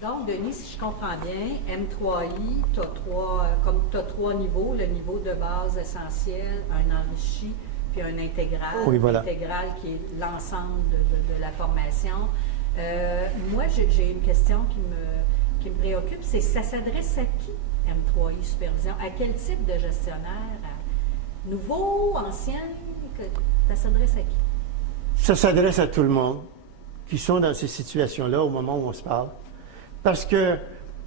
Donc, Denis, si je comprends bien, M3I, comme tu as trois niveaux, le niveau de base essentiel, un enrichi, puis un intégral. Oui, voilà. L'intégral qui est l'ensemble de la formation. Moi, j'ai une question qui me préoccupe, c'est ça s'adresse à qui, M3I Supervision? À quel type de gestionnaire? À nouveau, ancien? Ça s'adresse à qui? Ça s'adresse à tout le monde qui sont dans ces situations-là au moment où on se parle. Parce que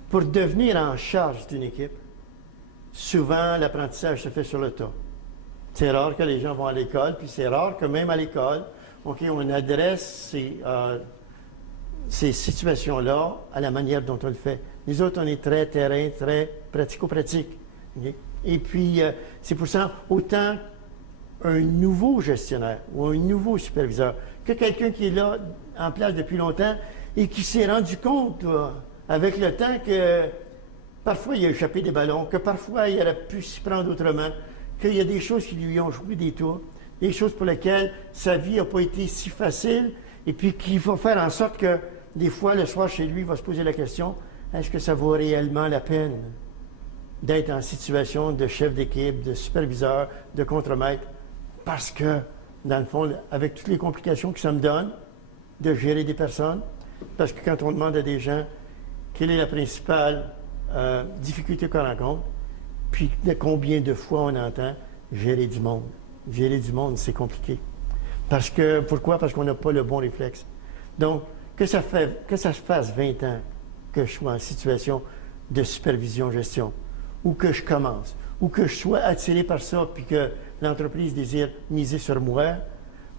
pour devenir en charge d'une équipe, souvent l'apprentissage se fait sur le tas. C'est rare que les gens vont à l'école, puis c'est rare que même à l'école, on adresse ces situations-là à la manière dont on le fait. Nous autres, on est très terrain, très pratico-pratique. Okay? Et puis, c'est pour ça, autant un nouveau gestionnaire ou un nouveau superviseur que quelqu'un qui est là en place depuis longtemps et qui s'est rendu compte avec le temps que parfois il a échappé des ballons, que parfois il aurait pu s'y prendre autrement, qu'il y a des choses qui lui ont joué des tours, des choses pour lesquelles sa vie n'a pas été si facile, et puis qu'il va faire en sorte que des fois, le soir chez lui, il va se poser la question, est-ce que ça vaut réellement la peine d'être en situation de chef d'équipe, de superviseur, de contremaître? Parce que, dans le fond, avec toutes les complications que ça me donne de gérer des personnes, parce que quand on demande à des gens quelle est la principale difficulté qu'on rencontre, puis de combien de fois on entend gérer du monde. Gérer du monde, c'est compliqué. Pourquoi? Parce qu'on n'a pas le bon réflexe. Donc, que ça se fasse 20 ans que je sois en situation de supervision-gestion, ou que je commence, ou que je sois attiré par ça, puis que l'entreprise désire miser sur moi,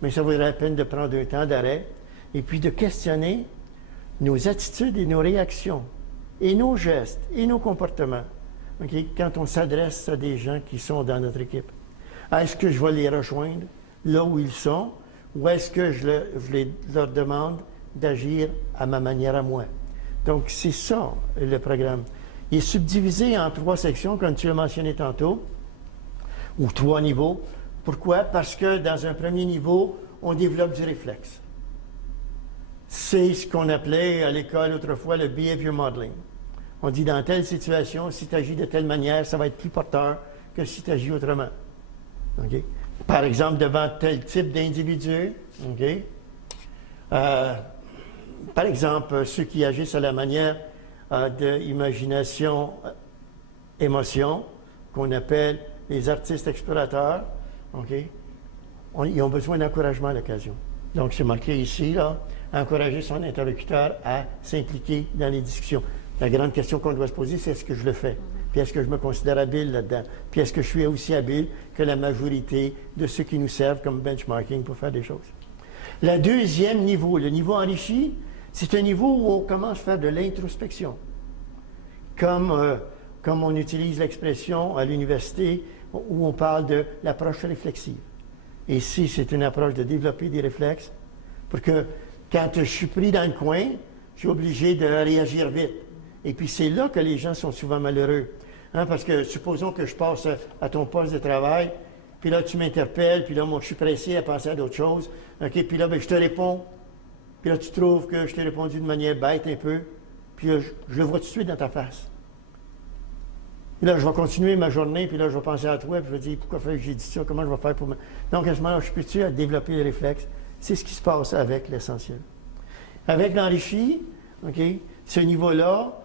mais ça vaudrait la peine de prendre un temps d'arrêt, et puis de questionner nos attitudes et nos réactions, et nos gestes, et nos comportements, quand on s'adresse à des gens qui sont dans notre équipe. Est-ce que je vais les rejoindre là où ils sont, ou est-ce que je leur demande d'agir à ma manière à moi? Donc, c'est ça, le programme. Il est subdivisé en 3 sections, comme tu l'as mentionné tantôt, ou 3 niveaux. Pourquoi? Parce que dans un premier niveau, on développe du réflexe. C'est ce qu'on appelait à l'école autrefois le behavior modeling. On dit dans telle situation, si tu agis de telle manière, ça va être plus porteur que si tu agis autrement. Okay? Par exemple, devant tel type d'individu, okay? Par exemple, ceux qui agissent à la manière d'imagination, émotion, qu'on appelle les artistes explorateurs, okay? Ils ont besoin d'encouragement à l'occasion. Donc, c'est marqué ici, là, encourager son interlocuteur à s'impliquer dans les discussions. La grande question qu'on doit se poser, c'est est-ce que je le fais? Puis est-ce que je me considère habile là-dedans? Puis est-ce que je suis aussi habile que la majorité de ceux qui nous servent comme benchmarking pour faire des choses? Le deuxième niveau, le niveau enrichi, c'est un niveau où on commence à faire de l'introspection. Comme on utilise l'expression à l'université où on parle de l'approche réflexive. Et ici, c'est une approche de développer des réflexes pour que quand je suis pris dans le coin, je suis obligé de réagir vite. Et puis c'est là que les gens sont souvent malheureux. Parce que supposons que je passe à ton poste de travail, puis là tu m'interpelles, puis là moi je suis pressé à penser à d'autres choses. OK, puis là je te réponds. Puis là tu trouves que je t'ai répondu de manière bête un peu. Puis là, je le vois tout de suite dans ta face. Puis là je vais continuer ma journée, puis là je vais penser à toi, puis je vais dire pourquoi j'ai dit ça, comment je vais faire pour... Donc à ce moment-là, je peux-tu à développer les réflexes? C'est ce qui se passe avec l'essentiel. Avec l'enrichi, OK, ce niveau-là,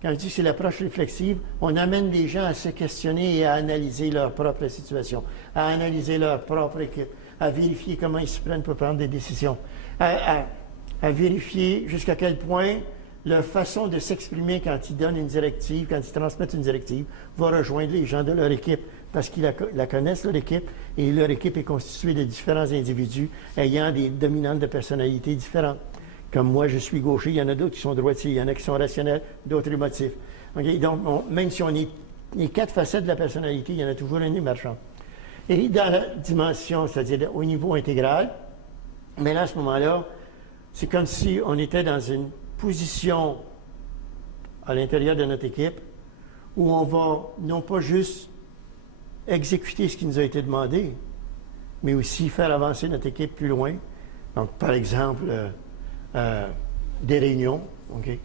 quand je dis que c'est l'approche réflexive, on amène les gens à se questionner et à analyser leur propre situation, à analyser leur propre équipe, à vérifier comment ils se prennent pour prendre des décisions, à vérifier jusqu'à quel point leur façon de s'exprimer quand ils donnent une directive, quand ils transmettent une directive, va rejoindre les gens de leur équipe, parce qu'ils la connaissent, leur équipe, et leur équipe est constituée de différents individus ayant des dominantes de personnalité différentes. Comme moi, je suis gaucher, il y en a d'autres qui sont droitiers, il y en a qui sont rationnels, d'autres émotifs. Okay? Donc, même si on est les 4 facettes de la personnalité, il y en a toujours une émergente. Et dans la dimension, c'est-à-dire au niveau intégral, mais là, à ce moment-là, c'est comme si on était dans une position à l'intérieur de notre équipe où on va non pas juste exécuter ce qui nous a été demandé, mais aussi faire avancer notre équipe plus loin. Donc, par exemple, des réunions, OK?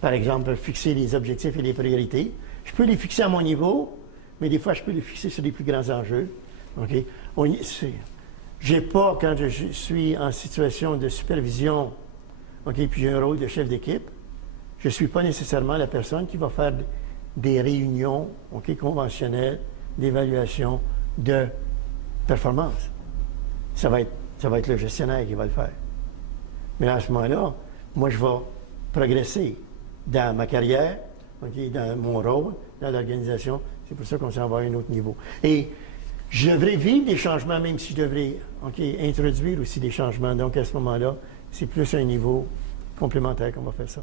par exemple, fixer les objectifs et les priorités. Je peux les fixer à mon niveau, mais des fois, je peux les fixer sur des plus grands enjeux. OK? J'ai pas, quand je suis en situation de supervision, OK, puis j'ai un rôle de chef d'équipe, je ne suis pas nécessairement la personne qui va faire des réunions, OK, conventionnelles d'évaluation de performance. Ça va être le gestionnaire qui va le faire. Mais à ce moment-là, moi, je vais progresser dans ma carrière, OK, dans mon rôle, dans l'organisation. C'est pour ça qu'on s'en va à un autre niveau. Et je devrais vivre des changements, même si je devrais, OK, introduire aussi des changements. Donc, à ce moment-là, c'est plus un niveau complémentaire qu'on va faire ça.